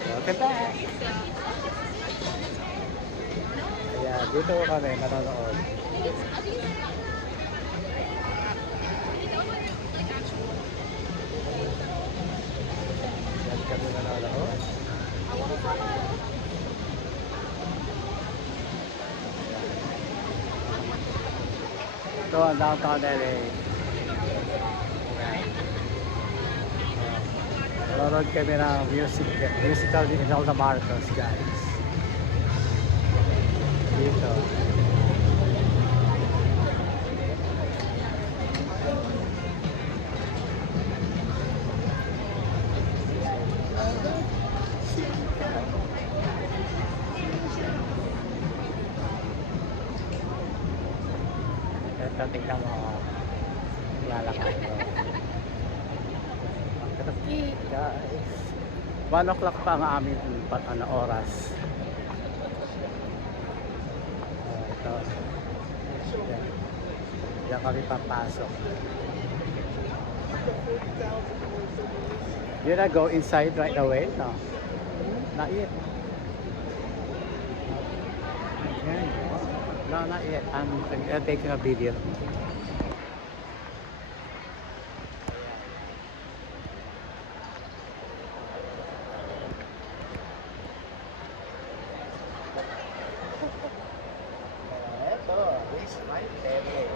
Welcome back! Ayan, dito kami nanonood. Ayan kami nanonood. Ito ang downtown LA. Nanonood kami ng musical ni Imelda Marcos, guys. Dito. Ito, tingnan mo. Lalakad mo. Ang traffic, guys. 1 o'clock pa ang aming oras. Ito. Yan. Diyan kami papasok. You na go inside right away? No. Not yet. Okay. No, not yet. I'm taking a video. Ito, this is my favorite.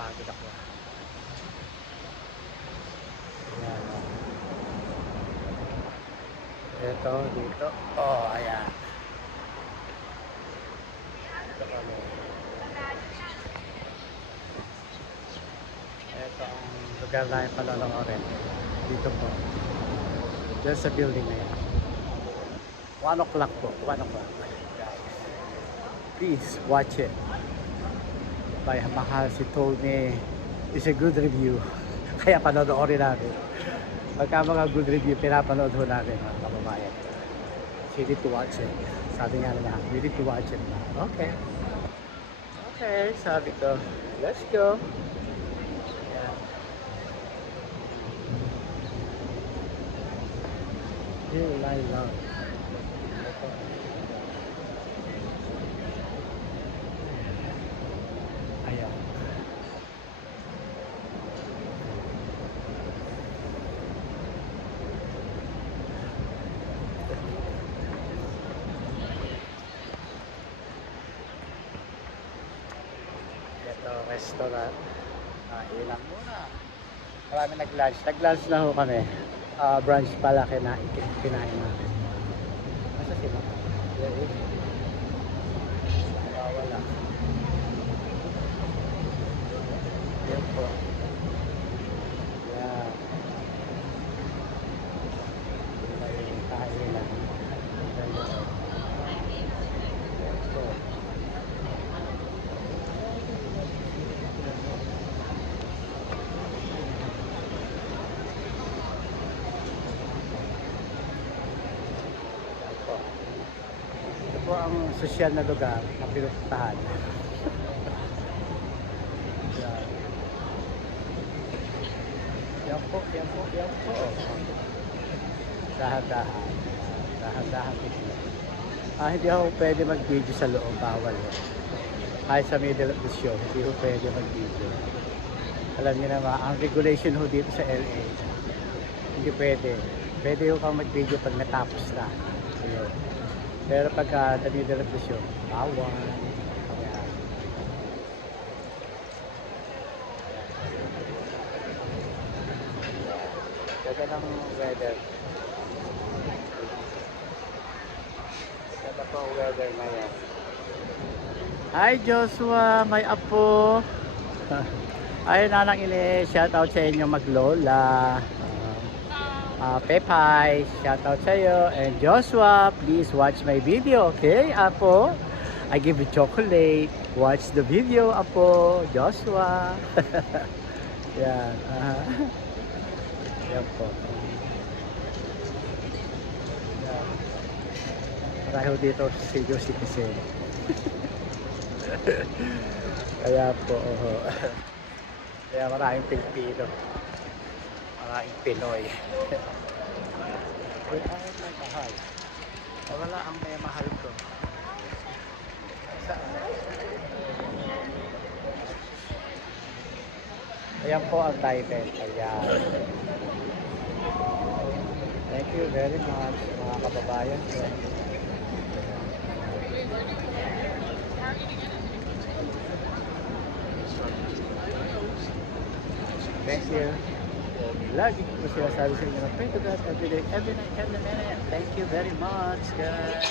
Pagod ako. Ayan. Ito, dito. Oh, ayan. Ito kami. Ito ang lugar na yung panonoodin. Dito po. Diyan sa building na yan. 1 o'clock po. 1 o'clock. Please watch it. By Mahal, she told me it's a good review. Kaya panonoorin natin. Pagka mga good review, pinapanood ho natin mga kababayan. So you need to watch it. Sabi nga nila, you need to watch it. Okay. Okay, sabi ko, let's go. Yeah. Here I love. Ayan. Ito, restaurant. Ilang muna. Marami nag-lunch. Nag-lunch na ho kami. Brunch pala kinain natin. Masa sila? There is. Wala. Yan po. Yan. May kainan. Yan po. Ito po ang sosyal na lugar na pinupuntahan. Yan. Yan po, yan po, yan po. Dahan-dahan. Dahan-dahan. Hindi ako pwede mag-video sa loob. Bawal eh. Kahit sa middle of the show, hindi ko pwede mag-video. Alam niyo naman, ang regulation ho dito sa LA, hindi pwede. Pwede ko kang mag-video pag natapos na. Ayun. Pero pagka sa middle of the show, bawal. Ayan. Ganda ng weather. Ganda po ang weather ngayon. Hi Joshua, may apo. Ay nanang ini, shout out sa inyo maglola. Pepay, shout out sa'yo. And Joshua, please watch my video, okay? Apo, I give you chocolate. Watch the video, Apo. Joshua. Yan. Yan po. Yan. Marami dito senior citizen. Kaya po, kaya maraming Pilipino. Maraming Pinoy. Wala ang may mahal. Wala ang may mahal ko. Ayan po ang Taipei. Ayan. Thank you very much mga kababayan ko. Thank you. Lagi ko sinasabi sa inyo na pray to God every day, every night, every minute. Thank you very much, guys.